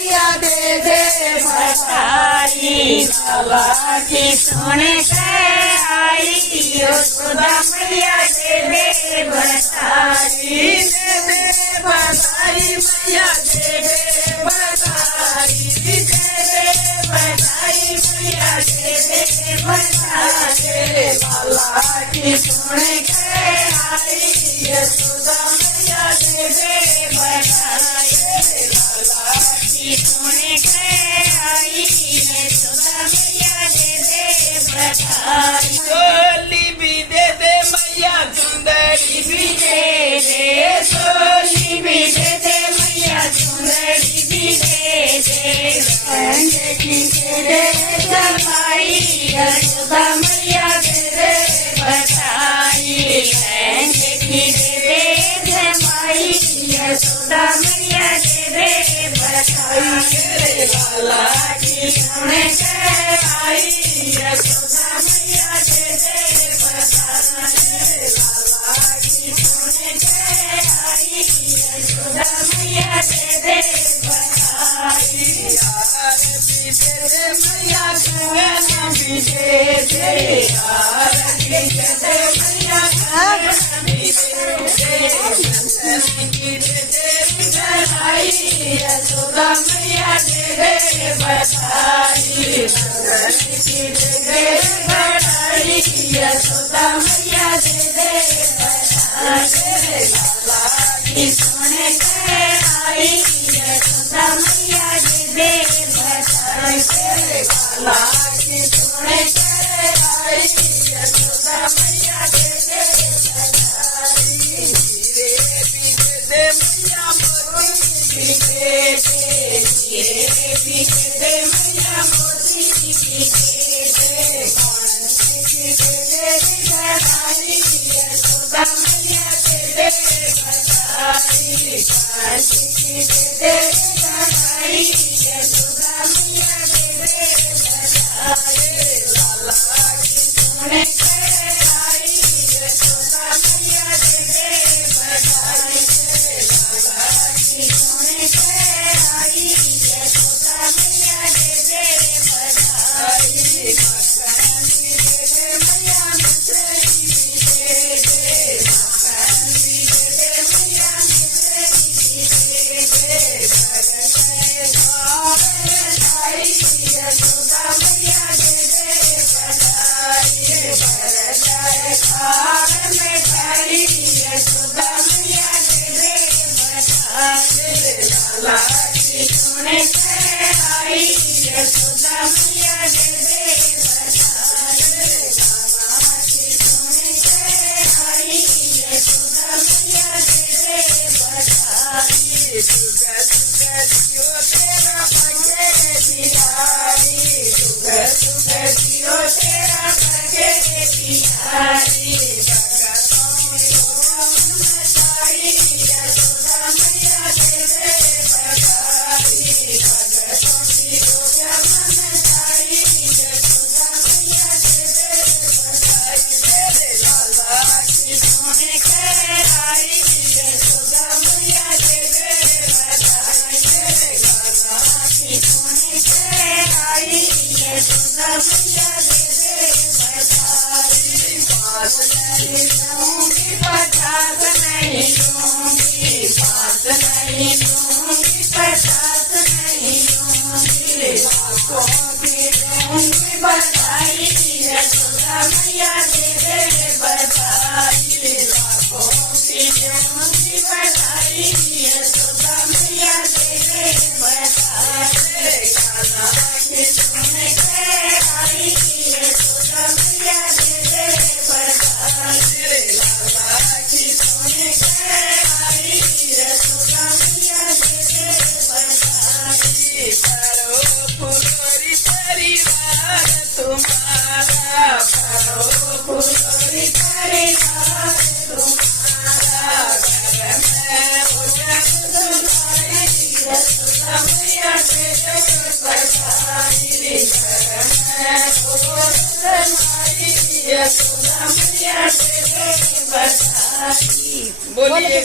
मैया दे दे बधाई, बाबा की सुन के आई यशोदा मैया दे दे बधाई, दे दे बधाई मैया दे दे बधाई, दे दे बधाई मैया दे दे बधाई, बाबा की सुन के आई यशोदा मैया दे दे बधाई, बाबा की सुन के आई यशोदा मैया दे दे बधाई, चोली भी दे दे मैया चुंदड़ी भी दे दे, चोली भी दे दे मैया चुंदड़ी भी दे दे, की दे दे जमाई यशोदा मैया दे दे बधाई, की दे दे जमाई यशोदा मैया दे दे बधाई, लाला की सुन के आई यशोदा मैया दे दे बधाई, लाला की सुन के आई यशोदा मैया दे दे बधाई, यार भी दे दे मैया गंगा भी दे दे, यार भी दे दे मैया गंगा भी दे दे, की दे दे बधाई यशोदा मैया दे दे बधाई, की दे दे बधाई यशोदा मैया दे दे बधाई, लाला की सुन के आई यशोदा मैया दे दे बधाई, लाला की सुन के आई यशोदा मैया दे दे बधाई, हीरे भी दे दे मैया मोती भी दे दे, हीरे भी दे दे मैया मोती भी दे दे, कांटे भी दे दे बधाई यशोदा मैया दे दे बधाई, कांटे भी दे दे बधाई यशोदा मैया दे दे बधाई, लाला की सुन के आई यशोदा मैया दे दे बधाई, लाला की सुन के आई यशोदा मैया दे दे बधाई, मक्खन भी दे दे मैया मिश्री भी दे दे, मक्खन भी दे दे मैया मिश्री भी दे दे, बधाई यशोदा मैया दे दे बधाई, बधाई खार मिठाई यशोदा मैया दे दे बधाई, लाला की सुन के आई यशोदा मैया दे दे बधाई, लाला की सुन के आई यशोदा मैया दे दे बधाई, सुगा सुगा जियो तेरा पगे बिहारी, सुगा सुगा जियो तेरा पगे बिहारी, बका स्वामी ओम साई यशोदा मैया दे दे बधाई, बका स्वामी ओम साई यशोदा मैया दे दे बधाई, लाला की सुन के आई यशोदा मैया दे दे बधाई, लाला की सुन के आई यशोदा मैया दे दे बधाई, बात नहीं लूंगी पचास नहीं लूंगी, बात नहीं लूंगी पचास नहीं लूंगी, लाखों की दूंगी बधाई यशोदा मैया दे दे बधाई, लाखों की दूंगी बधाई यशोदा मैया दे दे बधाई, लाला की सुन के आई यशोदा मैया दे दे बधाई, लाला की सुन के आई यशोदा मैया दे दे बधाई, करो फुलोरी परिवार तुम्हारा, करो फुलोरी परिवार तुम्हारा, घर में उजल दुलारी यशोदा मैया दे दे बधाई, घर में उजल दुलारी यशोदा मैया दे दे बधाई, बोलिए।